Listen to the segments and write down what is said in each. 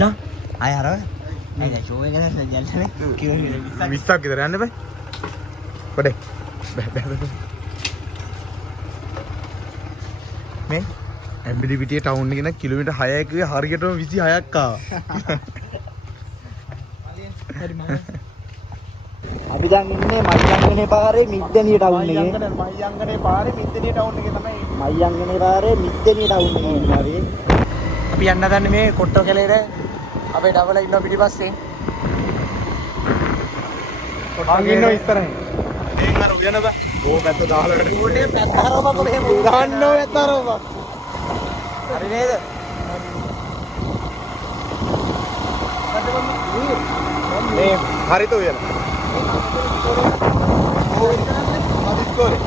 जा आ यार नहीं शो में करना जल्दी क्यों मिस आप किधर आने भाई बड़े मैं एमबीडीपीटी टाउन की ना किलोमीटर 6ක් වේ හරියටම 26ක් අපි දැන් ඉන්නේ මයියංගනේ පාරේ මිද්දෙනිය ටවුන් එකේ මයියංගනේ පාරේ මිද්දෙනිය ටවුන් එකේ තමයි මයියංගනේ පාරේ මිද්දෙනිය ටවුන් එකේ ඉන්නවා අපි. අපි යන්න ගන්න මේ කොට්ටෝ කැලේට අපේ ඩබල ඉන්න පිටිපස්සේ. කොට්ටෝ ඉන්න ඉස්සරහින්. එන් අර උයන බා. ඕක පැත්ත දාලා වැඩ. උඩේ පැත්ත හරවපන් කොහෙම දාන්නෝ පැත්ත හරවපන්. හරි නේද? මේ හරිත උයන. මදිස්කෝලේ.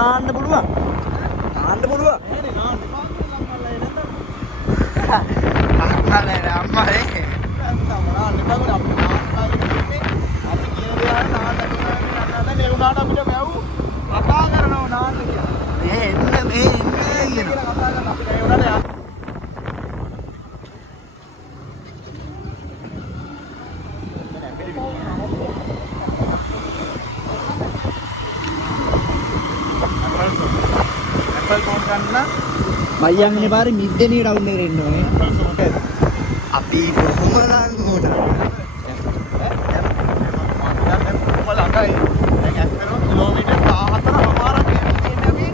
දාන්න පුළුවන්. දාන්න පුළුවන්. අම්මා නෑ අම්මා නේ. මයියංගනේ පාරේ මිද්දෙනිය ටවුන් එකට එන්න ඕනේ. අපි කොහොම ලංගෝට. ළඟයි. දැන් ඇත්තටම කිලෝමීටර් 14මාරක් යන්නේ අපි.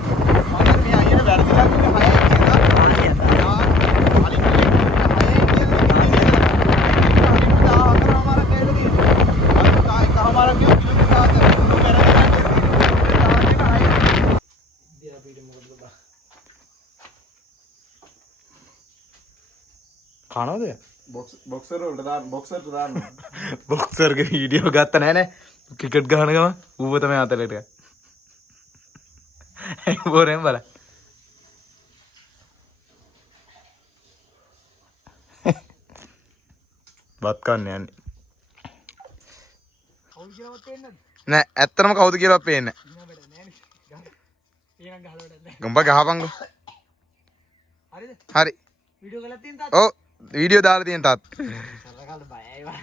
මම මේ අයියට වැරදිලා කිව්වේ 6ක් කියලා. කනවද? බොක්සර් වලට දාන්න බොක්සර්ට දාන්න. බොක්සර්ගේ වීඩියෝ ගත්ත නෑ නේ. ක්‍රිකට් ගහන ගම ඌව තමයි අතලට ගන්න. බොරෙන් බලන්න. බත් කන්න යන්නේ. කවුද කියලා පේන්නද? නෑ ඇත්තටම කවුද කියලා පේන්නේ නෑ. ගම්බ ගහපන්කෝ. හරිද? හරි. වීඩියෝ කරලා තියෙන තාත්තා. ඔව් වීඩියෝ දාලා තියෙන තාත්තා. සරලකල් බයයි වා.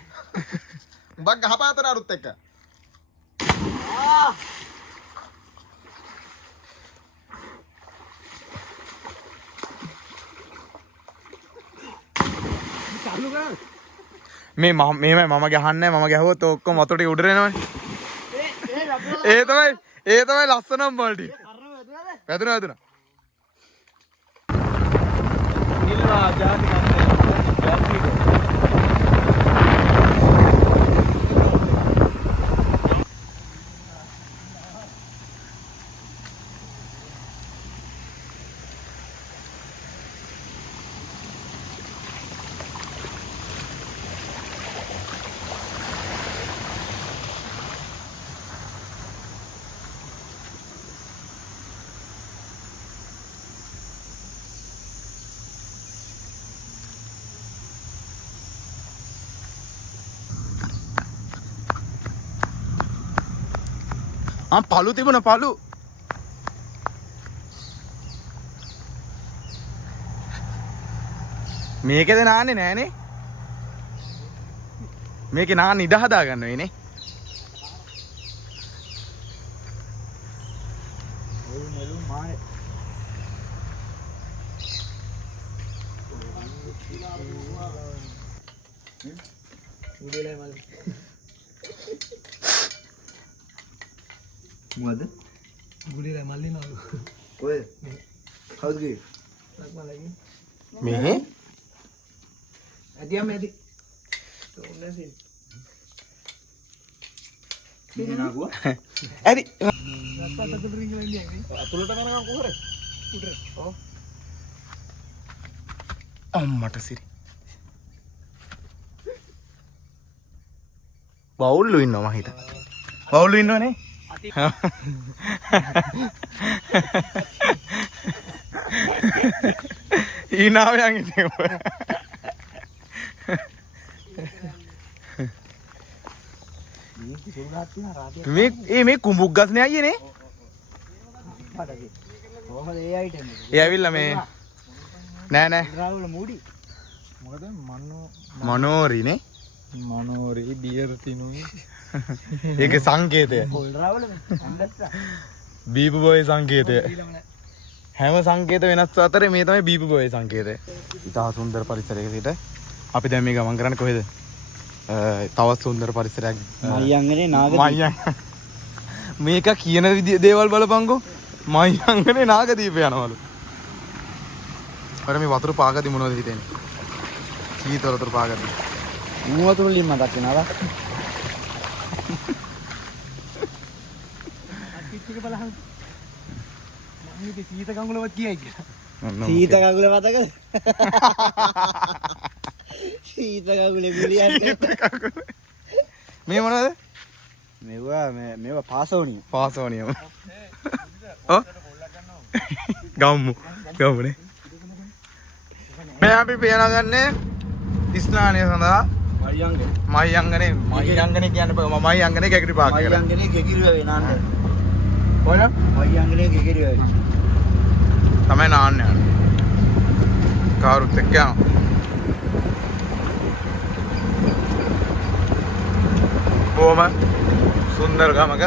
උඹක් ගහපාතන අරුත් එක්ක. මේ මෙහෙමයි මම ගහන්නේ මම ගැහුවොත් ඔක්කොම වතුර ටික උඩට එනවනේ. ඒ තමයි ලස්සනම බෝල්ටි. වැදුනා. නිල්ලා ජාති කන්නේ. පලු තිබුණ පලු මේකද නාන්නේ නෑනේ මේක නාන්න ඉඩ හදා ගන්න වෙන්නේ මොකද? ගුලිලා මල්ලිනවලු. කොහෙද? කවුද ගියේ? ලක්මලගේ. මේ? ඇදියම් ඇදි. තෝන්නසින්. මේ නාගුවා? ඇදි. රත්පත් අතුරු රින්ගලා ඉන්නේ නේ. අතුලට යනකම් කොහරද? උඩට. ඔව්. අම්මට සිරි. බවුල්ලු ඉන්නවා මම හිතා. බවුල්ලු ඉන්නවනේ. ඊනාවයන් ඉතින් මේ කුඹුක් ගස්නේ අයියනේ. ඒ ඇවිල්ලා මේ නෑ රාහුල මූඩි මොකද මනෝරිනේ මනෝරි බියර් තිනුයි ඒක සංකේතය. පොල් රාහුල අන්දස්සා බීපු බෝයි සංකේතය. හැම සංකේත වෙනස් අතරේ මේ තමයි බීපු බෝයි සංකේතය. ඉතා සුන්දර පරිසරයක සිට අපි දැන් මේ ගමන් කරන්නේ කොහෙද? තවත් සුන්දර පරිසරයක් මයංගනේ නාග මේක කියන දේවල් බලපංකෝ. මයංගනේ නාගදීප යනවලු. අර මේ වතුර පාගදී මොනවද හිතෙන්නේ? සීතල වතුර පාගදී. මූ වතුර වලින් මතක් වෙනවා. අත්තික බලහන්. මම මේ සීත කඟුලවත් කියයි කියලා. සීත කඟුල මතකද? සීත කඟුල ගුලියන්නේ. මේ මොනවද? මේවා පාසෝනිය. පාසෝනියම. ඔව්. ගම්මුනේ. මේ අපි පියානගන්නේ ස්නානය සඳහා මයංගනේ කියන්නේ මයංගනේ ගැගිරි පාක් කියලා. මයංගනේ ගැගිරි වෙනාන්න. කොහෙද? මයංගනේ ගැගිරි වෙන. තමයි නාන්නේ. කාරුත් එක්ක යනවා. බොහොම සුන්දර ගමක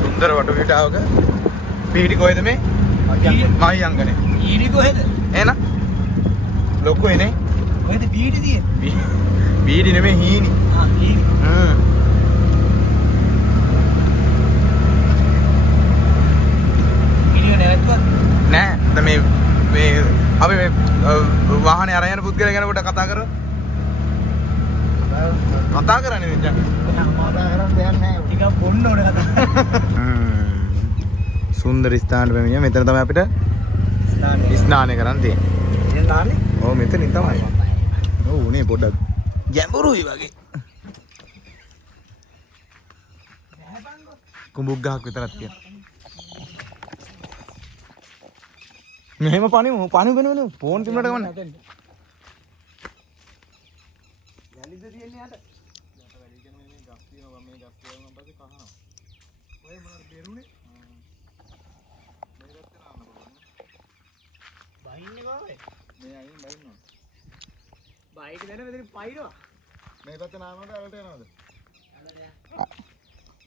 සුන්දර වටපිටාවක පිහිටි කොහෙද මේ? මයංගනේ. ඊඩි කොහෙද? එන ලොකු එනේ. කොහෙද බීඩි තියෙන්නේ? බීඩි නෙමෙයි හීනි. හීනි. හීනි නැවතුවත් නෑ. දැන් මේ අපි මේ වාහනේ අරන් යන පුද්ගලයා ගැන කොට කතා කරමු. කතා කරන්නේ දැන්. කතා කරන්න දෙයක් නෑ. ටිකක් බොන්න ඕනේ කතා. සුන්දර ස්ථානයක් මෙන්න මෙතන තමයි අපිට ස්නානය කරන්න තියෙන්නේ. එන්න නාන්නේ? ඔව් මෙතනින් තමයි. ඔව් නේ පොඩ්ඩක් ගැඹුරුයි වගේ. කුඹුක් ගහක් විතරක් තියෙනවා. මෙහෙම පණිමු වෙන ෆෝන් කිමලට ගමන්. යලිද තියන්නේ යට? බයින්නේ කොහේ? මේ අයින් බයින්නවා. බයිට දැන මෙතන පයින්නවා. මේ පැත්ත නානවට ඇලට යනවද?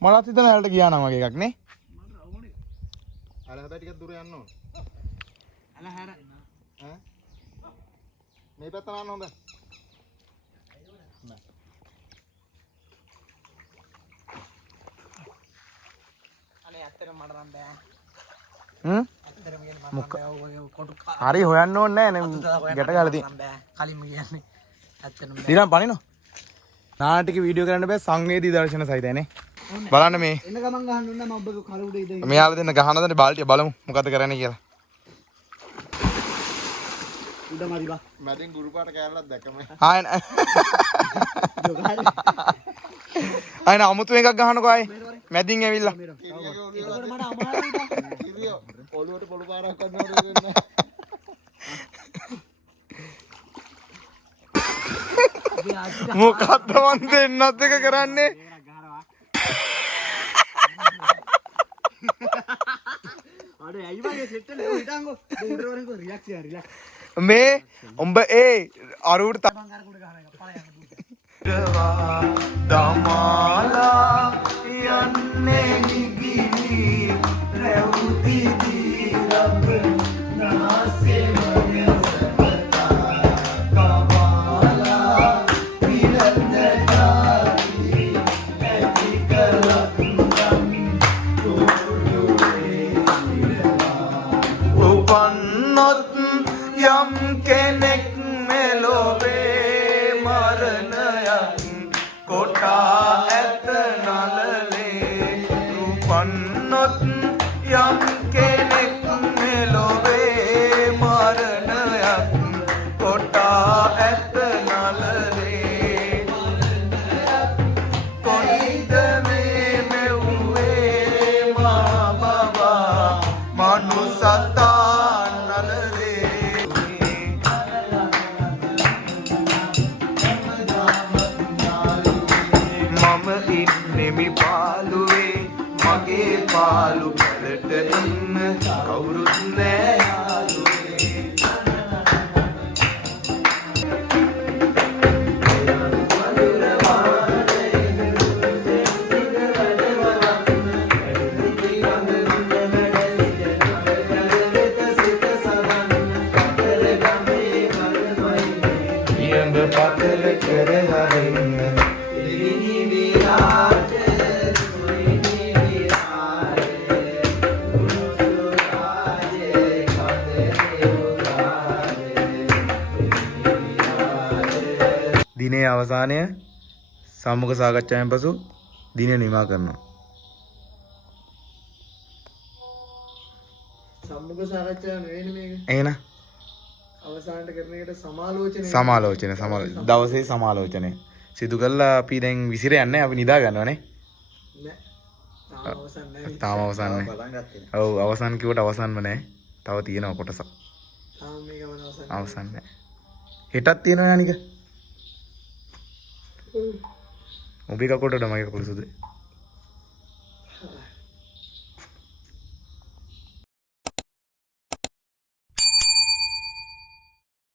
මලත් හිතන ඇලට ගියා නම් වගේ එකක් නේ. මට රවුනේ. අර හැබැයි ටිකක් දුර යන්න ඕන. අල හැර. ඈ? මේ පැත්ත නාන්න හොඳයි. නෑ. අනේ ඇත්තටම මට නම් බෑ. ඇත්තටම කියන්නේ මම බෑ කොටු හරි හොයන්න ඕනේ නෑ ගැට ගහලා තියෙන. කලින්ම කියන්නේ ඇත්තටම දිනම් පනිනෝ. නාටික වීඩියෝ කරන්න බෑ සංවේදී දර්ශන සහිතයි නේ. බලන්න මේ එන්න ගමන් ගහන්න ඕන මම ඔබ කල උඩ ඉඳන් මෙයාලා දෙන්න ගහනදනේ බාල්ටිය බලමු මොකද කරන්නේ කියලා. උඩ මරි බා. මැදින් ගුරු පාට කෑල්ලක් දැකම. ආයෙ අමුතු එකක් ගහනකෝ ආයෙ. මැදින් ඇවිල්ලා. ඒකට මට අමාරුයි බා. කිරියෝ ඔළුවට පොළු පාරක් කරනවා දෙන්න. මොකක්ද මන් දෙන්නත් එක කරන්නේ? අඩේ ඇයි වගේ සෙට් එක හිටන්කෝ උඩට වරෙන්කෝ රිලැක්ස් යන්න රිලැක්ස් මේ උඹ ඒ අරුවට මං අර කුඩ ගහන එක පළයන් දමාලා යන්නේ නිගිනි රැවුති දී රබ නාසේ මගේ සපතා කමාලා විලඳ දාවි ඇති කලක් උපන්නොත් යම් කෙනෙක් මෙලොවේ මරණයක් කොටා ඇත නලලේ උපන්නොත් යම් කෙනෙක් මෙලොවේ මරණයක් කොටා ඇත නලලේ කොයිද මේ මෙව්වේ මා බබා මනුසතා නලලේ හිමි පාලුවේ මගේ පාලු පැලට එන්න කවුරුත් නෑ යාළුවේ. පතල කර හරින්න දිවිනි විරාජ සුරිනි විරාජ උනුසුරාජේ කදේ උරාජේ. දිනේ අවසානය සම්මුඛ සාකච්ඡාවෙන් පසු දිනය නිමා කරනවා. සම්මුඛ සාකච්ඡාව නෙවෙයි මේක. එහෙනම් අවසානට කරන එකට සමාලෝචනය දවසේ සමාලෝචනය සිදු කළා. අපි දැන් විසිර යන්නේ අපි නිදා ගන්නවනේ. නෑ. තාම අවසන් නෑ. තාම අවසන් නෑ. ඔව් අවසන් කිව්වට අවසන්ම නෑ. තව තියෙනවා කොටසක්. තාම මේ ගමන අවසන් නෑ. හෙටත් තියෙනවා අනික. ඔබේ කකුලට මගේ කකුල සුදුයි.